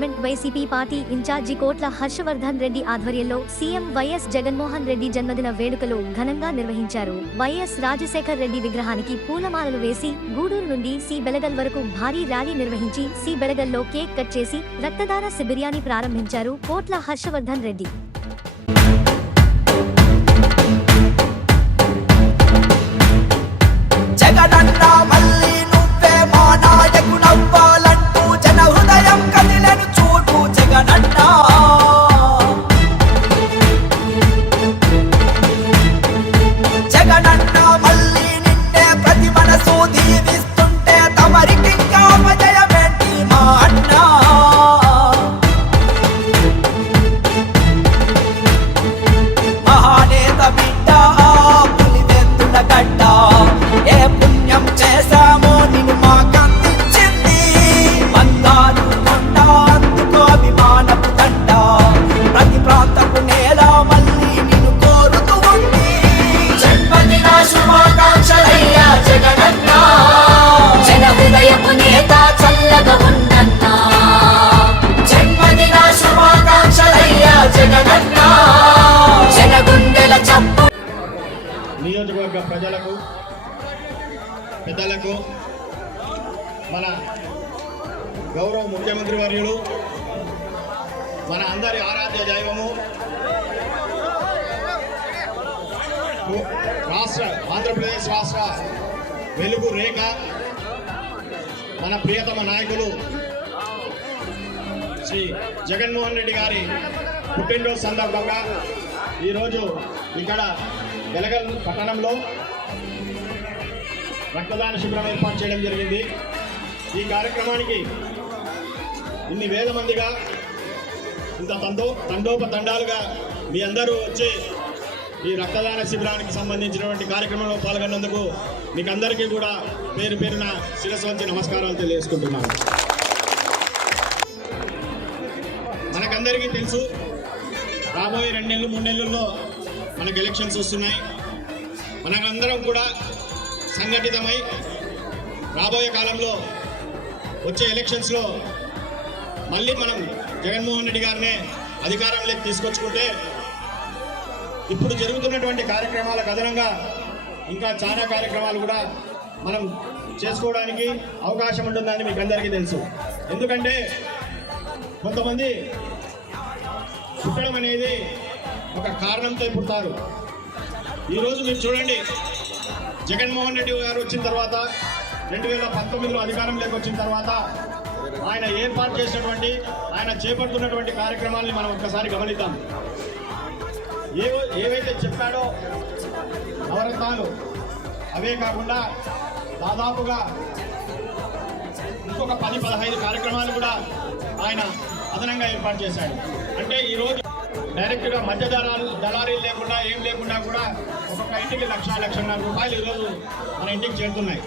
YSRCP party incharge కోట్ల హర్షవర్ధన్ రెడ్డి ఆధ్వర్యంలో CM YS Jaganmohan Reddy జన్మదిన వేడుకలు ఘనంగా నిర్వహించారు. వైఎస్ రాజశేఖర్ రెడ్డి విగ్రహానికి పూలమాలలు వేసి గూడూరు నుండి సి బెలగల్ వరకు భారీ ర్యాలీ నిర్వహించి సి బెలగల్లో కేక్ కట్ చేసి రక్తదాన శిబిర్యాన్ని ప్రారంభించారు కోట్ల హర్షవర్ధన్ రెడ్డి. ప్రజలకు పెద్దలకు మన గౌరవ ముఖ్యమంత్రి వర్యులు మన అందరి ఆరాధ్య దైవము రాష్ట్ర ఆంధ్రప్రదేశ్ రాష్ట్ర వెలుగు రేఖ మన ప్రియతమ నాయకులు శ్రీ జగన్మోహన్ రెడ్డి గారి పుట్టినరోజు సందర్భంగా ఈరోజు ఇక్కడ వెలగల్ పట్టణంలో రక్తదాన శిబిరం ఏర్పాటు చేయడం జరిగింది. ఈ కార్యక్రమానికి ఇన్ని వేల మందిగా ఇంత తండో తండోపతండాలుగా మీ అందరూ వచ్చి ఈ రక్తదాన శిబిరానికి సంబంధించినటువంటి కార్యక్రమంలో పాల్గొన్నందుకు మీకు అందరికీ కూడా పేరు పేరున శిరస్సు వంచి నమస్కారాలు తెలియజేసుకుంటున్నాను. మనకందరికీ తెలుసు రాబోయే రెండు నెలలు మూడు నెలల్లో మనకు ఎలక్షన్స్ వస్తున్నాయి. మనకందరం కూడా సంఘటితమై రాబోయే కాలంలో వచ్చే ఎలక్షన్స్లో మళ్ళీ మనం జగన్మోహన్ రెడ్డి గారినే అధికారంలోకి తీసుకొచ్చుకుంటే ఇప్పుడు జరుగుతున్నటువంటి కార్యక్రమాలకు అదనంగా ఇంకా చాలా కార్యక్రమాలు కూడా మనం చేసుకోవడానికి అవకాశం ఉంటుందని మీకు అందరికీ తెలుసు. ఎందుకంటే కొంతమంది పుట్టడం అనేది ఒక కారణంతో పుడతారు ఈరోజు మీరు చూడండి జగన్మోహన్ రెడ్డి గారు వచ్చిన తర్వాత రెండు వేల పంతొమ్మిదిలో అధికారంలోకి వచ్చిన తర్వాత ఆయన ఏర్పాటు చేసినటువంటి ఆయన చేపడుతున్నటువంటి కార్యక్రమాల్ని మనం ఒక్కసారి గమనిద్దాం. ఏ ఏవైతే చెప్పాడో నవరత్నాలు అవే కాకుండా దాదాపుగా ఇంకొక పది పదహైదు కార్యక్రమాలు కూడా ఆయన అదనంగా ఏర్పాటు చేశాడు. అంటే ఈరోజు డైరెక్ట్గా మధ్య దళాలు దళారీలు లేకుండా ఏం లేకుండా కూడా ఒక్కొక్క ఇంటికి లక్ష లక్షన్నర రూపాయలు ఈరోజు మన ఇంటికి చేరుతున్నాయి.